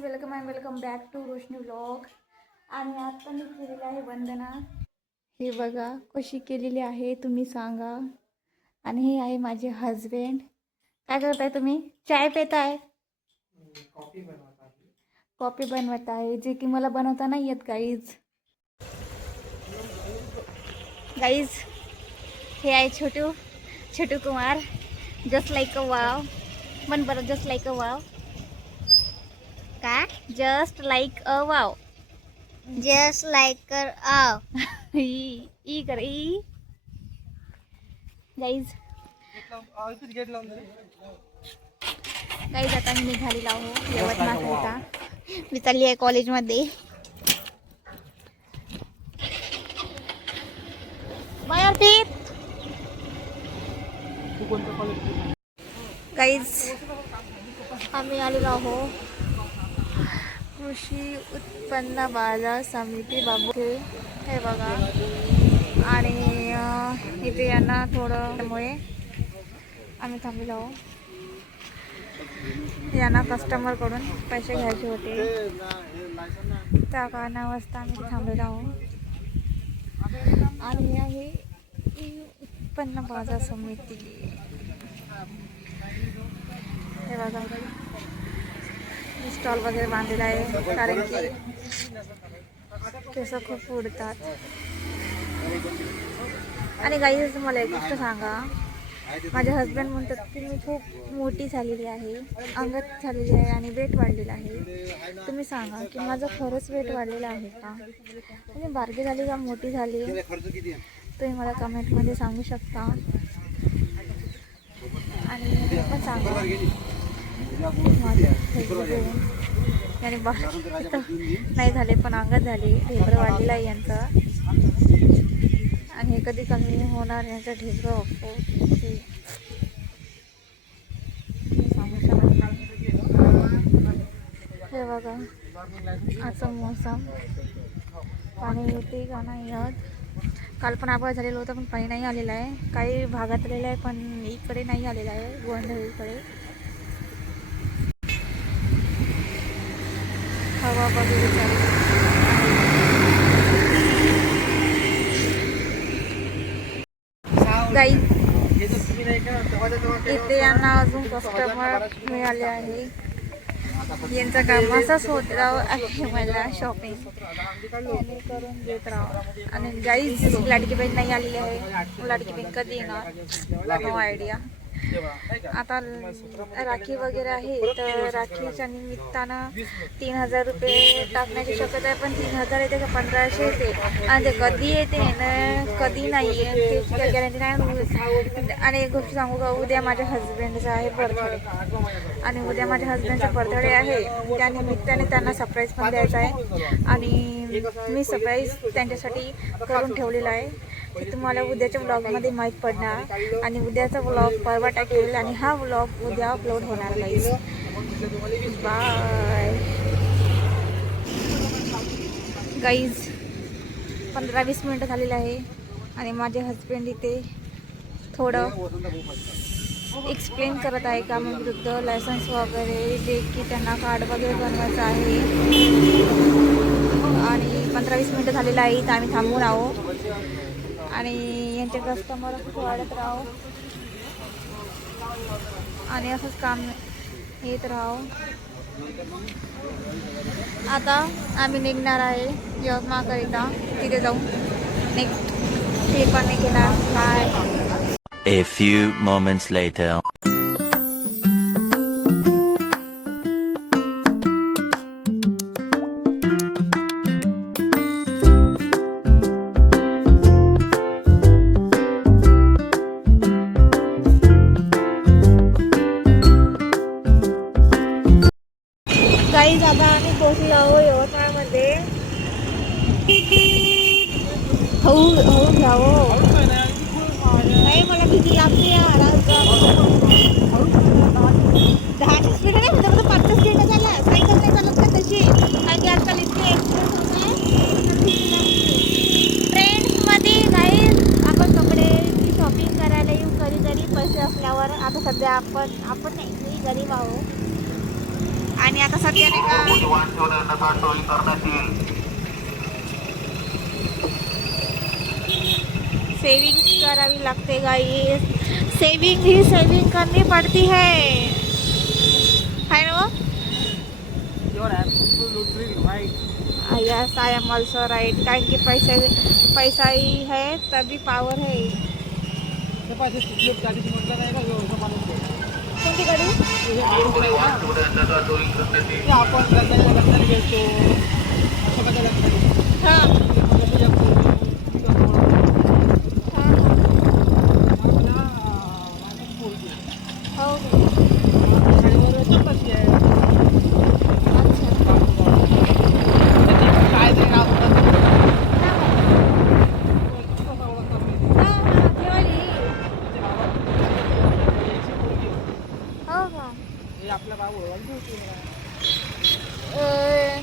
Welcome back to Roshni vlog. आणि आता मी केलेली आहे वंदना. हे बघा कशी केलेली आहे तुम्ही सांगा. आणि हे आहे माझे हजबंड. काय करताय तुम्ही? चाय पिताय? कॉफी बनवत आहे जे की मला बनवता नाही येत गाईज. हे आहे Chhotu Kumar. Just like a wow. मन बरं जस्ट लाईक अ वाव. काय? Just like a wow. Just like a aww. ई कर ई. गाईज आता मी निघालेला आहो यवतमाळकरिता. मी चालली आहे कॉलेजमध्ये. गाईज आम्ही आलेलो आहो कृषी उत्पन्न बाजार समिती बाबू. हे बघा. आणि इथे यांना थोडं त्यामुळे आम्ही थांबलेलो आहो. यांना कस्टमरकडून पैसे घ्यायचे होते त्या कारणावरच आम्ही थांबलेलो आहोत. आणि आहे उत्पन्न बाजार समिती. हे बघा स्टॉल वगैरे बांधलेला आहे कारण की केस खूप उडतात. आणि गाईज मला एक गोष्ट सांगा. माझे हजबंड म्हणतात की मी खूप मोठी झालेली आहे, अंगात झालेली आहे आणि वेट वाढलेला आहे. तुम्ही सांगा की माझं खरंच वेट वाढलेलं आहे का? मी बारकी झाली का मोठी झाली? तुम्ही मला कमेंटमध्ये सांगू शकता. आणि पण सांगा आणि नाही झाले पण अंगात झाले. ढेबरं वाढलेलं आहे यांचं. आणि हे कधी कमी होणार यांचं ढेबरं सांगू शकत. हे बघा आजचं मोसम. पाणी येते का नाही येत. काल पण आभाळ झालेलं होतं पण पाणी नाही आलेलं आहे. काही भागात आलेलं आहे पण इकडे नाही आलेलं आहे गोंधळीकडे. हवा वगैरे चालू. गाईज इथे यांना अजून कस्टमर मिळाले आहे. यांचं काम असंच होत राव आहे मला शॉपिंग करून देत राहा. आणि गाईज लाडकी बहीण नाही आलेली आहे. लाडकी बहीण कधी येणार नो आयडिया. आता राखी वगैरे आहे तर राखीच्या निमित्तानं 3000 रुपये टाकण्याची शक्यता आहे. पण 3000 येते का 1500 येते आणि ते कधी येते ना कधी नाही येते त्याची गॅरंटी नाही. आणि एक गोष्ट सांगू का, उद्या माझ्या हजबंडचा आहे बर्थडे. आणि उद्या माझ्या हजबंडचा बर्थडे आहे. त्या निमित्ताने त्यांना सरप्राईज पण द्यायचा आहे. आणि मी सरप्राईज त्यांच्यासाठी करून ठेवलेला आहे. ते तुम्हाला उद्याच्या व्लॉगमध्ये माहीत पडणार. आणि उद्याचा व्लॉग परवा टाकेल आणि हा व्लॉग उद्या अपलोड होणार. Guys bye. गाईज 15-20 मिनटं झालेलं आहे. आणि माझे हजबंड इथे थोडं एक्सप्लेन करत आहे कामाविरुद्ध लायसन्स वगैरे जे की त्यांना कार्ड वगैरे बनवायचं आहे. आणि 15-20 मिनटं झालेलं आहे तर आम्ही थांबून आहोत. आणि यांचे कस्टमर खूप वाढत राहो आणि असंच काम येत राहो. आता आम्ही निघणार आहे यवतमाळकरिता. तिथे जाऊन नेक्स्ट हे पण नाही घेणार. Bye. A few moments later. Guys आता आम्ही पोहोचलो आहो यवतमाळमध्ये. हो घ्यावं नाही मला भीती लागते यार. 10च्या स्पीड नाही होतं तर 5च्या स्पीड झाला. सायकल नाही चालत का तशी. कारण की आजकाल इतके ट्रेंड्समध्ये गाईज आपण कपडेची शॉपिंग करायला येऊ कधीतरी पैसे असल्यावर. आता सध्या आपण नाही गरीब आहोत. आणि आता सध्या नाही का सेविंग करावी लागते गाईस. सेविंग ही सेविंग करनी पडती है ना. Yes I am also right. कारण की पैसा ही है तभी पावर है. कोणती गाडी?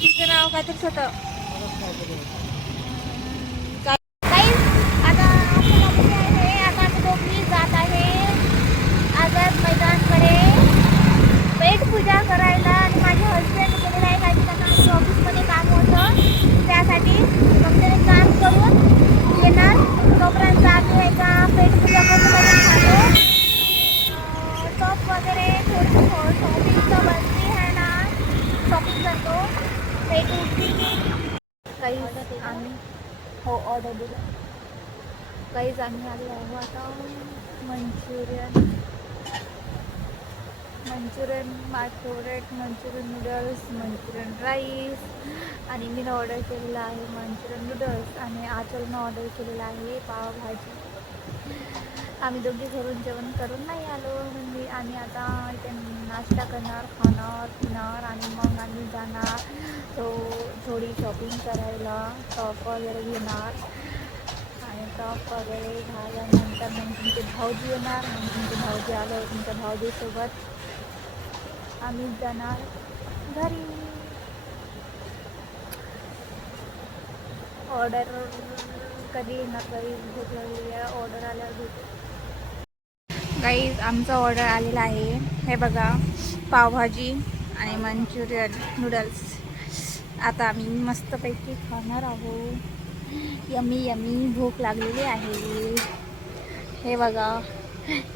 तिचं नाव काहीतरीच होतं. आता आम्ही दोघी जात आहे आझाद मैदानकडे पेट पूजा करायला. आणि माझे हस्बंड गेलेला आहे काही त्यांना ऑफिसमध्ये काम होतं त्यासाठी कंपनीने काम करून येणार. तोपर्यंत आम्ही आहे का पेट पूजा करून खातो. टॉप वगैरे थोडी शॉपिंगचं बसली आहे ना. शॉपिंग करतो काही आम्ही हो ऑर्डर दिलं. काहीच आम्ही आलो आहे आता Manchurian my favourite Manchurian noodles, Manchurian rice. आणि मी ऑर्डर केलेलं आहे मंचुरियन नूडल्स. आणि आचलनं ऑर्डर केलेलं आहे पावभाजी. आम्ही दोघी घरून जेवण करून नाही आलो. म्हणजे आम्ही आता इथे नाश्ता करणार, खाणार पिणार आणि मग आम्ही जाणार थोडी शॉपिंग करायला. टॉप वगैरे घेणार आणि टॉप वगैरे झाल्यानंतर मग तुमचे भाऊजी येणार. मग तुमचे भाऊजी आल्यावर तुमच्या भाऊजीसोबत आम्ही जाणार घरी. ऑर्डर कधी येणार घरी भूक लागली आहे. ऑर्डर आल्यावर भेटू. गाईज आमचा ऑर्डर आलेला आहे. हे बघा पावभाजी आणि मंचुरियन नूडल्स. आता आम्ही मस्तपैकी खाणार आहोत. यमी यमी भूक लागलेली आहे. हे बघा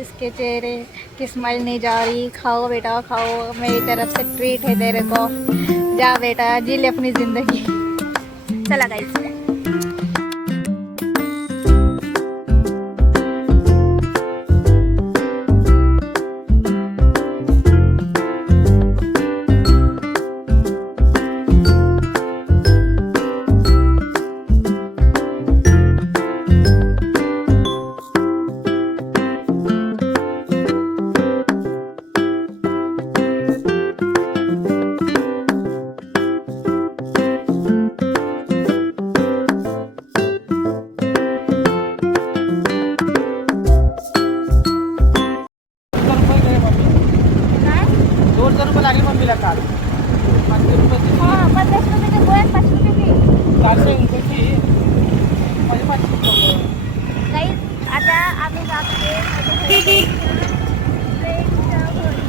इसके चेहरे की स्माइल नहीं जा रही. खाओ बेटा खाओ, मेरी तरफ से ट्रीट है तेरे को. जा बेटा जी ले अपनी ज़िंदगी. चला गाइस. आता आम्ही जातोय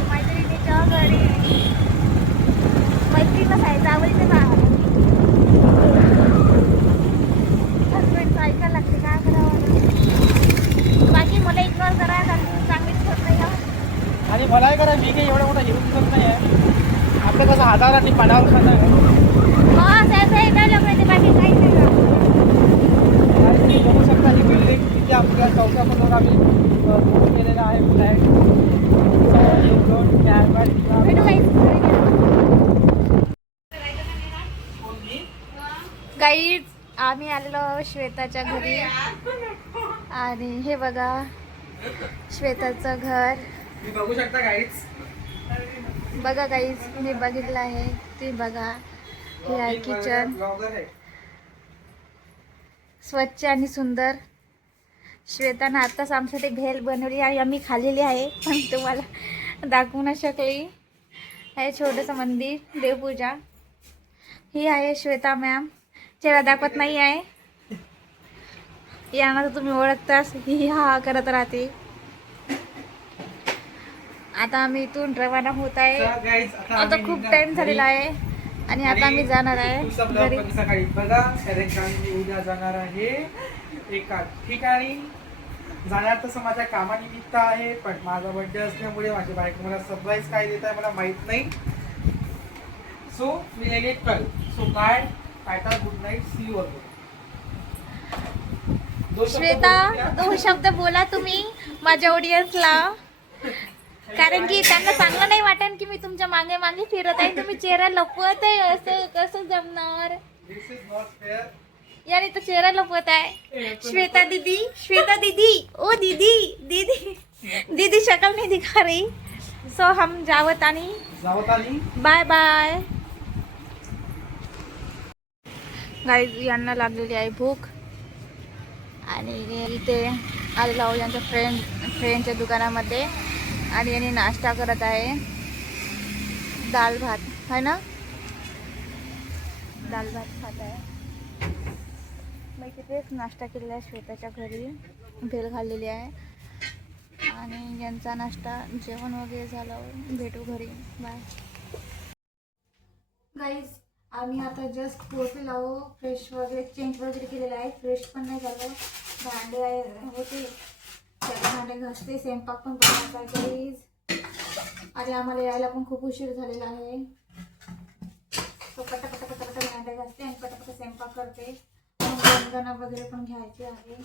मैत्रिणीच्या घरी. मैत्रीणच आहे जावळीचं का हस्बंडचं ऐकायला लागते काय करावं. बाकी मला इग्नोर करा कारण चांगलीच होत नाही. आणि मला करा मी काही एवढा मोठा हिरो दिसत नाही आहे. आपलं कसं हातावर आणि पाण्यावर खाणं आहे. बाकी काहीच नाही. तुम्ही बघू शकता ही बिल्डिंग तिथे आपल्या चौकामधून आम्ही बुक केलेला आहे फ्लॅट. गाईज आम्ही आलेलो श्वेताच्या घरी. आणि हे बघा श्वेताचं घर. तुम्ही बघू शकता गाईज. बघा गाईज मी बघितलं आहे. ते बघा हे आहे किचन. स्वच्छ आणि सुंदर. श्वेतानं आत्ताच आमच्यासाठी भेल बनवली आणि आम्ही खाल्लेली आहे पण तुम्हाला दाखवू नाही शकली. हे छोटंसं मंदिर देवपूजा. ही आहे श्वेता मॅम. चेहरा दाखवत नाही आहे. यांना तर तुम्ही ओळखताच. ही हा करत राहते. आता आम्ही इथून रवाना होत आहे. आता खूप टाइम झालेला आहे. आणि आता आम्ही जाणार आहे पुढचा ब्लॉग घरी. कधी सकाळी बघा, कारण का मी उद्या जाणार आहे एका ठिकाणी. जाणार तसं माझ्या कामानिमित्त आहे, पण माझा बर्थडे असल्यामुळे माझी बायको मला सरप्राईज काय देत आहे मला माहित नाही. सो मी लगेच कळ. So bye, tata, good night, see you again. Shweta 2 शब्द बोला तुम्ही माझ्या ऑडियन्सला, कारण की त्यांना चांगलं नाही वाटेल की मी तुमच्या मागे मागे फिरत आहे, तुम्ही चेहरा लपवत आहे. असं कसं जमणार? दिस इज नॉट फेअर. याने तो चेहरा लपवत आहे. श्वेता दीदी, ओ दीदी दीदी दीदी शक्ल नहीं दिखा रही. सो हम जावत आणि बाय बाय. गाईज यांना लागलेली आहे भूक आणि इथे आलेला आहोत यांच्या फ्रेंडच्या दुकानामध्ये आणि यांनी नाश्ता करत आहे. दाल भात है ना, दाल भात खात आहे. मी तिथेच नाश्ता केलेला आहे श्वेताच्या घरी, भेल खाल्लेली आहे आणि यांचा नाश्ता जेवण वगैरे झालं. भेटू घरी. Bye guys. आम्ही आता जस्ट पोहोचलेलो आहो. फ्रेश वगैरे चेंज वगैरे केलेलं आहे. फ्रेश पण नाही झालं. भांडे होते त्याला भांडे घासते. स्वयंपाक पण बनवायचा आहे गाईज आणि आम्हाला यायला पण खूप उशीर झालेला आहे. तो पटापटा भांडे घासते आणि पटापटा स्वयंपाक करते. गणगणा वगैरे पण घ्यायचे आहे.